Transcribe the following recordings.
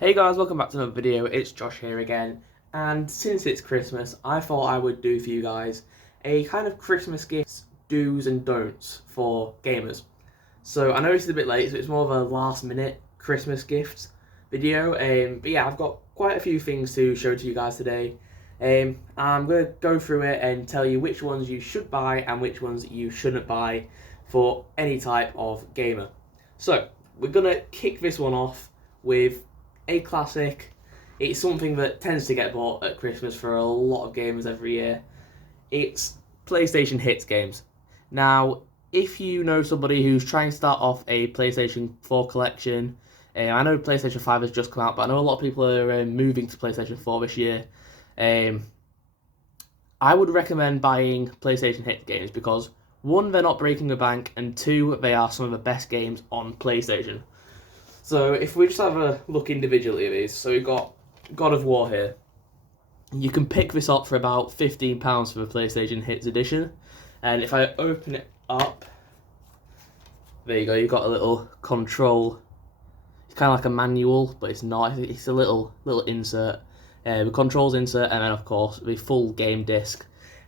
Hey guys, welcome back to another video. It's Josh here again, and since it's Christmas, I thought I would do for you guys a kind of Christmas gifts do's and don'ts for gamers. So I know this is a bit late, so it's more of a last minute Christmas gifts video, but yeah, I've got quite a few things to show to you guys today. I'm going to go through it and tell you which ones you should buy and which ones you shouldn't buy for any type of gamer. So we're going to kick this one off with a classic. It's something that tends to get bought at Christmas for a lot of gamers every year. It's PlayStation Hits games. Now, if you know somebody who's trying to start off a PlayStation 4 collection, I know PlayStation 5 has just come out, but I know a lot of people are moving to PlayStation 4 this year. I would recommend buying PlayStation Hits games because, one, they're not breaking the bank, and two, they are some of the best games on PlayStation. So if we just have a look individually at these, so we've got God of War here. You can pick this up for about £15 for the PlayStation Hits edition. And if I open it up, there you go, you've got a little control. It's kind of like a manual, but it's not. It's a little insert. The controls insert, and then of course the full game disc.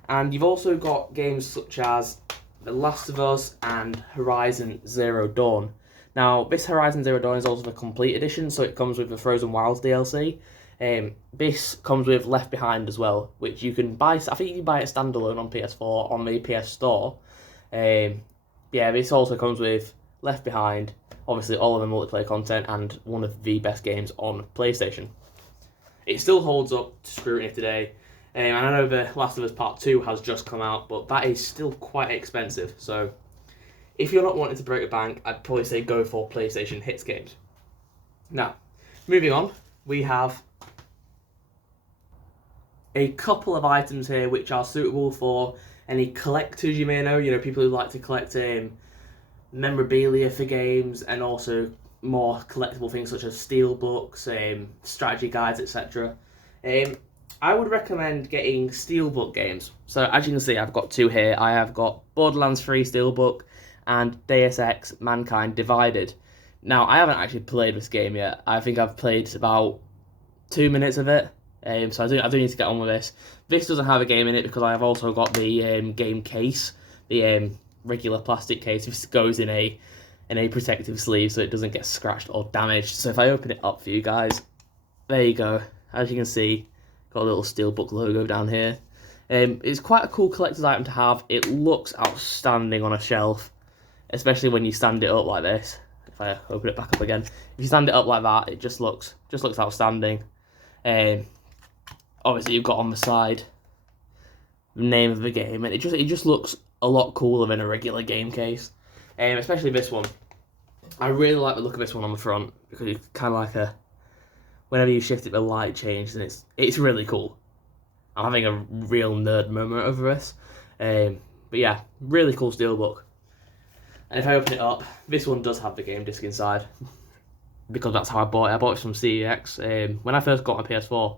And you've also got games such as The Last of Us and Horizon Zero Dawn. Now, this Horizon Zero Dawn is also the complete edition, so it comes with the Frozen Wilds DLC. This comes with Left Behind as well, which you can buy. I think you can buy it standalone on PS4 on the PS Store. Yeah, this also comes with Left Behind, obviously all of the multiplayer content, and one of the best games on PlayStation. It still holds up to scrutiny today. And I know The Last of Us Part 2 has just come out, but that is still quite expensive, so if you're not wanting to break the bank, I'd probably say go for PlayStation Hits games. Now, moving on, we have a couple of items here which are suitable for any collectors you may know. You know, people who like to collect memorabilia for games, and also more collectible things such as steelbooks, strategy guides, etc. I would recommend getting steelbook games. So as you can see, I've got two here. I have got Borderlands 3 steelbook and Deus Ex Mankind Divided. Now, I haven't actually played this game yet. I think I've played about 2 minutes of it, so I do need to get on with this. This doesn't have a game in it because I have also got the game case, the regular plastic case. This goes in a protective sleeve so it doesn't get scratched or damaged. So if I open it up for you guys, there you go. As you can see, got a little steelbook logo down here. It's quite a cool collector's item to have. It looks outstanding on a shelf, especially when you stand it up like this. If I open it back up again, if you stand it up like that, it just looks outstanding. Obviously, you've got on the side the name of the game, and it just looks a lot cooler than a regular game case. Especially this one. I really like the look of this one on the front because it's kind of like whenever you shift it, the light changes, and it's really cool. I'm having a real nerd moment over this. But yeah, really cool steelbook. And if I open it up, this one does have the game disc inside, because that's how I bought it. I bought it from CEX when I first got my PS4.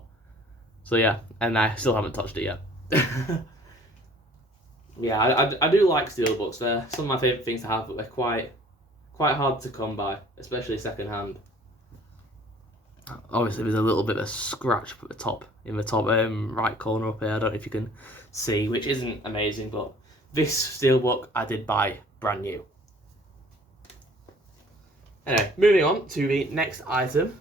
So yeah, and I still haven't touched it yet. Yeah, I do like steelbooks. They're some of my favourite things to have, but they're quite hard to come by, especially second hand. Obviously, there's a little bit of a scratch at the top, in the top right corner up here. I don't know if you can see, which isn't amazing, but this steelbook I did buy brand new. Anyway, moving on to the next item.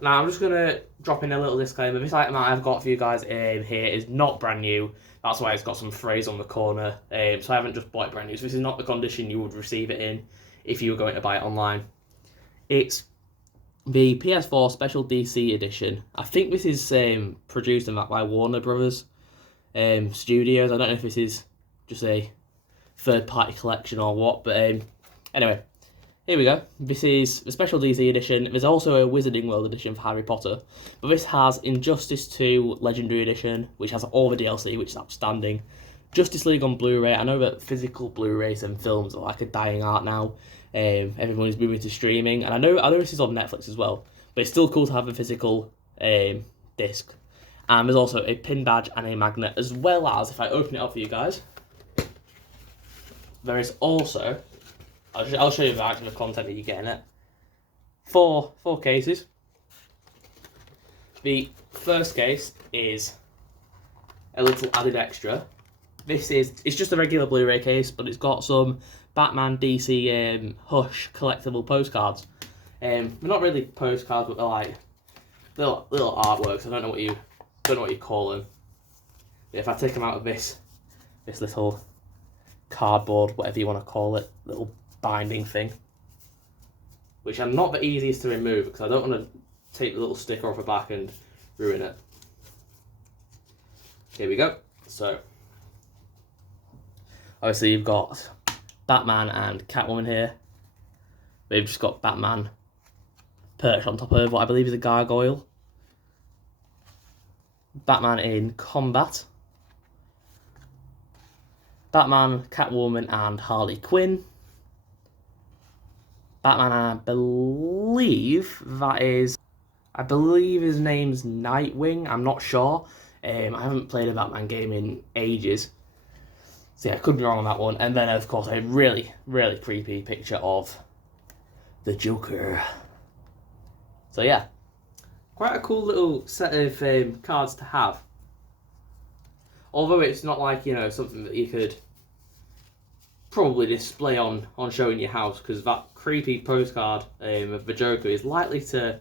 Now, I'm just going to drop in a little disclaimer. This item that I've got for you guys here is not brand new. That's why it's got some phrase on the corner. So I haven't just bought it brand new. So this is not the condition you would receive it in if you were going to buy it online. It's the PS4 Special DC Edition. I think this is produced and that by Warner Brothers Studios. I don't know if this is just a third-party collection or what, but anyway, here we go. This is the Special DC Edition. There's also a Wizarding World Edition for Harry Potter, but this has Injustice 2 Legendary Edition, which has all the DLC, which is outstanding. Justice League on Blu-ray. I know that physical Blu-rays and films are like a dying art now. Everyone is moving to streaming, and I know this is on Netflix as well, but it's still cool to have a physical disc. And there's also a pin badge and a magnet, as well as, if I open it up for you guys, there is also, I'll show you the actual content that you get in it. Four cases. The first case is a little added extra. It's just a regular Blu-ray case, but it's got some Batman DC Hush collectible postcards. They're not really postcards, but they're like little artworks. I don't know what you call them. But if I take them out of this little cardboard, whatever you want to call it, little binding thing, which are not the easiest to remove because I don't want to take the little sticker off the back and ruin it. Here we go. So, obviously you've got Batman and Catwoman here. We've just got Batman perched on top of what I believe is a gargoyle. Batman in combat. Batman, Catwoman and Harley Quinn. Batman, I believe his name's Nightwing. I'm not sure. I haven't played a Batman game in ages. So yeah, I could be wrong on that one. And then, of course, a really, really creepy picture of the Joker. So yeah, quite a cool little set of cards to have. Although it's not like, something that you could probably display on show in your house, because that creepy postcard of the Joker is likely to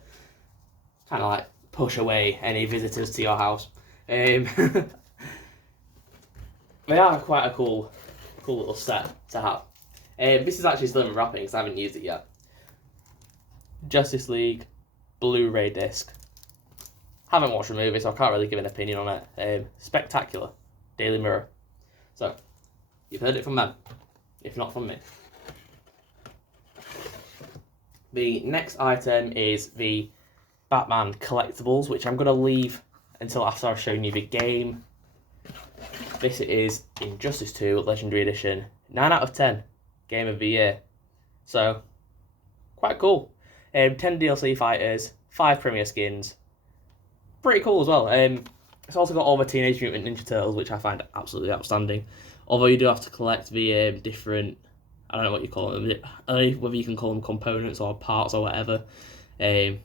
kind of like push away any visitors to your house. They are quite a cool little set to have. This is actually still in wrapping because I haven't used it yet. Justice League Blu-ray disc. Haven't watched the movie, so I can't really give an opinion on it. Spectacular. Daily Mirror. So, you've heard it from them, if not from me. The next item is the Batman collectibles, which I'm going to leave until after I've shown you the game. This is Injustice 2 Legendary Edition. 9 out of 10 Game of the Year. So, quite cool. 10 DLC fighters, 5 Premier skins. Pretty cool as well. It's also got all the Teenage Mutant Ninja Turtles, which I find absolutely outstanding. Although you do have to collect the different, I don't know what you call them, whether you can call them components or parts or whatever. But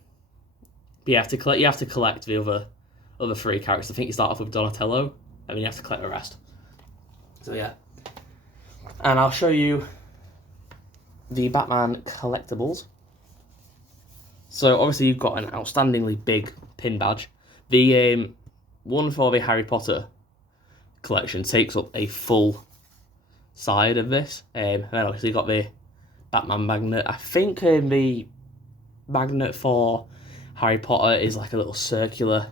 you have to collect the other 3 characters. I think you start off with Donatello, and then you have to collect the rest. So yeah. And I'll show you the Batman collectibles. So obviously you've got an outstandingly big pin badge. The one for the Harry Potter collection takes up a full side of this. And then obviously you've got the Batman magnet. I think the magnet for Harry Potter is like a little circular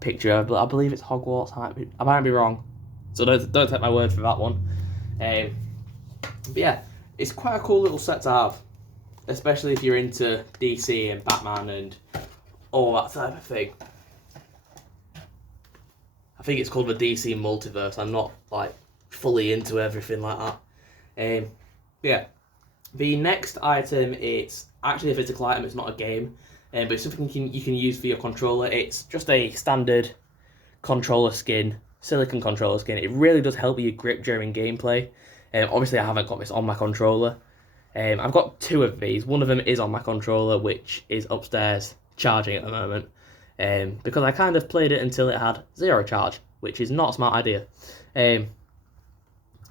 picture. I believe it's Hogwarts. I might be wrong, so don't take my word for that one. But yeah, it's quite a cool little set to have, especially if you're into DC and Batman and all that type of thing. I think it's called the DC Multiverse. I'm not like fully into everything like that. Yeah, the next item is actually a physical item. It's not a game, but it's something you can use for your controller. It's just a standard controller skin, silicone controller skin. It really does help you grip during gameplay. Obviously, I haven't got this on my controller. I've got 2 of these. One of them is on my controller, which is upstairs charging at the moment. Because I kind of played it until it had 0 charge, which is not a smart idea. But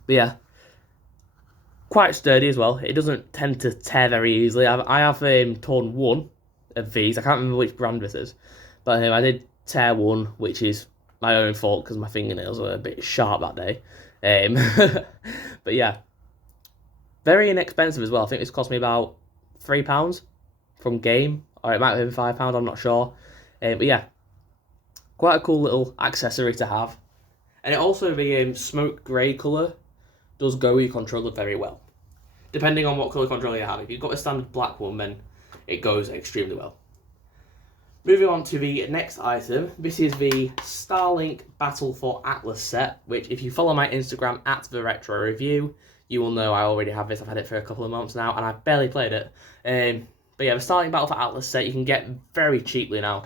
yeah, quite sturdy as well. It doesn't tend to tear very easily. I have torn 1 of these. I can't remember which brand this is, but I did tear 1, which is my own fault because my fingernails were a bit sharp that day. But yeah, very inexpensive as well. I think this cost me about £3 from Game, or it might have been £5. I'm not sure. But yeah, quite a cool little accessory to have. And it also, the smoke grey colour does go with your controller very well. Depending on what colour controller you have. If you've got a standard black one, then it goes extremely well. Moving on to the next item. This is the Starlink Battle for Atlas set, which if you follow my Instagram @TheRetroReview, you will know I already have this. I've had it for a couple of months now, and I've barely played it. But yeah, the Starlink Battle for Atlas set you can get very cheaply now.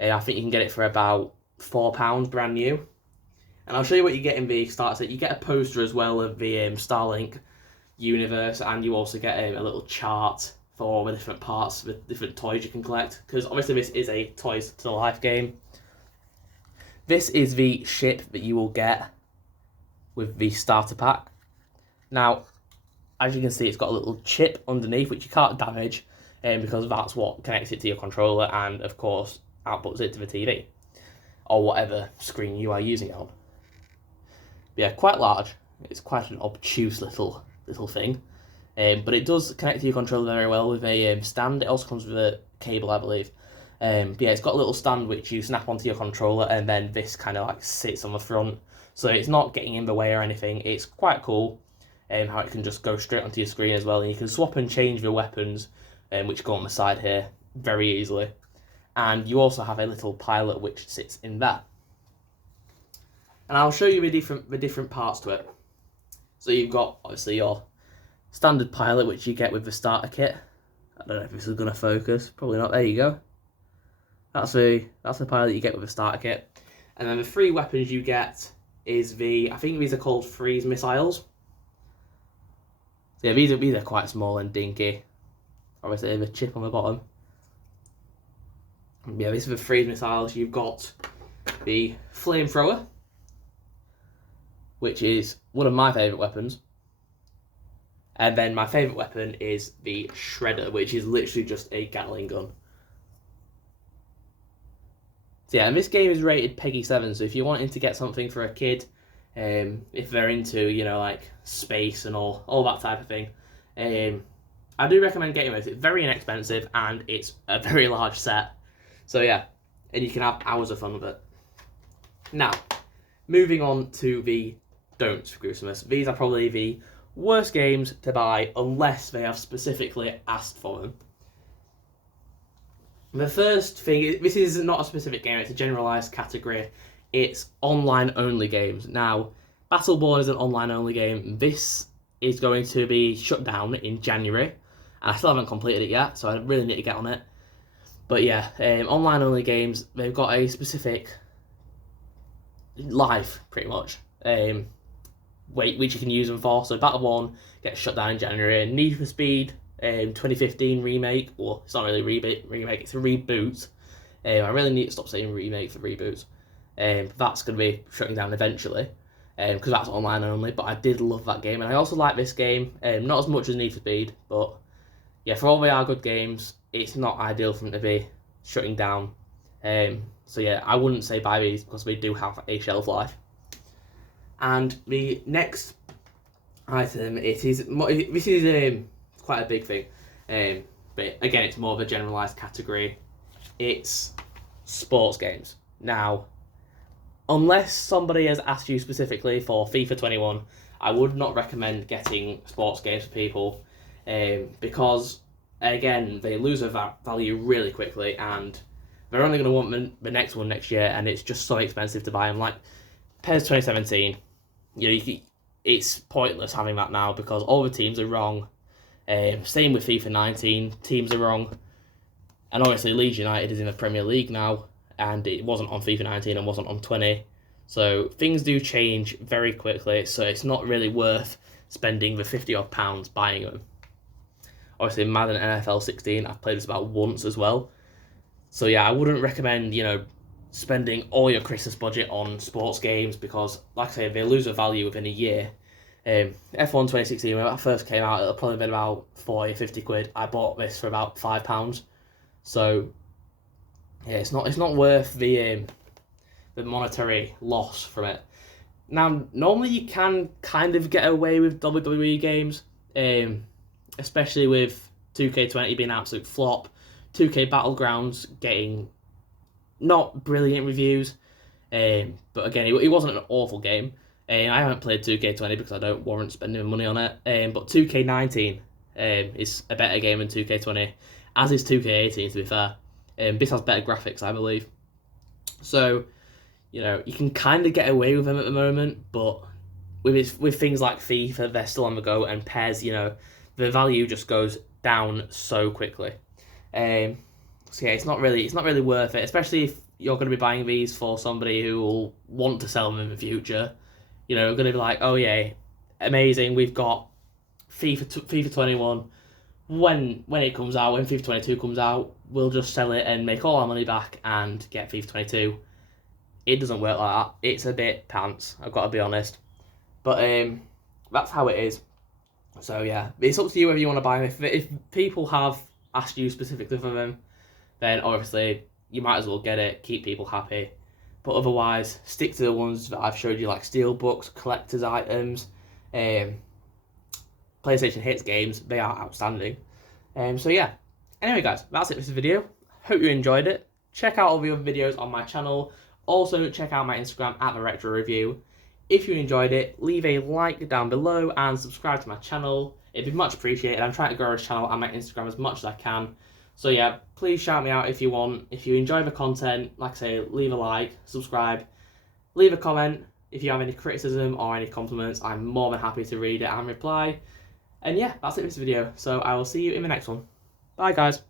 I think you can get it for about £4 brand new. And I'll show you what you get in the starter set. You get a poster as well of the Starlink universe, and you also get a little chart for the different parts, the different toys you can collect, because obviously this is a Toys to Life game. This is the ship that you will get with the starter pack. Now, as you can see, it's got a little chip underneath which you can't damage, because that's what connects it to your controller and, of course, outputs it to the TV or whatever screen you are using it on. But yeah, quite large. It's quite an obtuse little thing. But it does connect to your controller very well with a stand. It also comes with a cable, I believe. But yeah, it's got a little stand which you snap onto your controller, and then this kind of like sits on the front, so it's not getting in the way or anything. It's quite cool how it can just go straight onto your screen as well, and you can swap and change the weapons which go on the side here very easily. And you also have a little pilot which sits in there. And I'll show you the different parts to it. So you've got obviously your standard pilot, which you get with the starter kit. I don't know if this is going to focus. Probably not. There you go. That's the pilot you get with the starter kit. And then the 3 weapons you get is I think these are called freeze missiles. So yeah, these are quite small and dinky. Obviously, they have a chip on the bottom. Yeah, these are the freeze missiles. You've got the flamethrower, which is one of my favourite weapons. And then my favourite weapon is the shredder, which is literally just a Gatling gun. So yeah, and this game is rated PEGI 7, so if you're wanting to get something for a kid, if they're into, like space and all that type of thing, I do recommend getting this. It's very inexpensive and it's a very large set. So yeah, and you can have hours of fun with it. Now, moving on to the don'ts for Christmas. These are probably the worst games to buy unless they have specifically asked for them. The first thing, this is not a specific game, it's a generalised category. It's online-only games. Now, Battleborn is an online-only game. This is going to be shut down in January. And I still haven't completed it yet, so I really need to get on it. But yeah, online-only games, they've got a specific life, pretty much, which you can use them for. So Battleborn gets shut down in January. Need for Speed 2015 remake, well, it's not really a remake, it's a reboot. I really need to stop saying remake for reboots. That's going to be shutting down eventually, because that's online only, but I did love that game, and I also like this game, not as much as Need for Speed, but yeah, for all they are good games, it's not ideal for them to be shutting down. So yeah, I wouldn't say buy these because they do have a shelf life. And the next item, this is quite a big thing, but again, it's more of a generalised category. It's sports games. Now, unless somebody has asked you specifically for FIFA 21, I would not recommend getting sports games for people, because, again, they lose their value really quickly, and they're only going to want the next one next year, and it's just so expensive to buy them. Like PES 2017, it's pointless having that now because all the teams are wrong. Same with FIFA 19, teams are wrong. And obviously Leeds United is in the Premier League now, and it wasn't on FIFA 19 and wasn't on 20. So things do change very quickly, so it's not really worth spending the £50 buying them. Obviously Madden NFL 16, I've played this about once as well. So yeah, I wouldn't recommend, spending all your Christmas budget on sports games because, like I say, they lose their value within a year. F1 2016, when that first came out, it'll probably been about 40, 50 quid. I bought this for about £5. So yeah, it's not worth the monetary loss from it. Now, normally you can kind of get away with WWE games, especially with 2K20 being an absolute flop, 2K Battlegrounds getting not brilliant reviews, but again, it wasn't an awful game. I haven't played 2K20 because I don't warrant spending money on it, but 2K19 is a better game than 2K20, as is 2K18 to be fair. This has better graphics, I believe. So, you can kind of get away with them at the moment, but with things like FIFA, they're still on the go, and PES, the value just goes down so quickly. So yeah, it's not really worth it, especially if you're going to be buying these for somebody who will want to sell them in the future. Going to be like, oh yeah, amazing, we've got FIFA 21, when it comes out, when FIFA 22 comes out, we'll just sell it and make all our money back and get FIFA 22. It doesn't work like that. It's a bit pants, I've got to be honest. But that's how it is. So yeah, it's up to you whether you want to buy them. If people have asked you specifically for them, then obviously you might as well get it, keep people happy. But otherwise, stick to the ones that I've showed you, like Steelbooks, collector's items, PlayStation Hits games. They are outstanding. So yeah. Anyway, guys, that's it for this video. Hope you enjoyed it. Check out all the other videos on my channel. Also, check out my Instagram at The Retro Review. If you enjoyed it, leave a like down below and subscribe to my channel. It'd be much appreciated. I'm trying to grow this channel and my Instagram as much as I can. So yeah, please shout me out if you want. If you enjoy the content, like I say, leave a like, subscribe, leave a comment. If you have any criticism or any compliments, I'm more than happy to read it and reply. And yeah, that's it for this video. So I will see you in the next one. Bye, guys.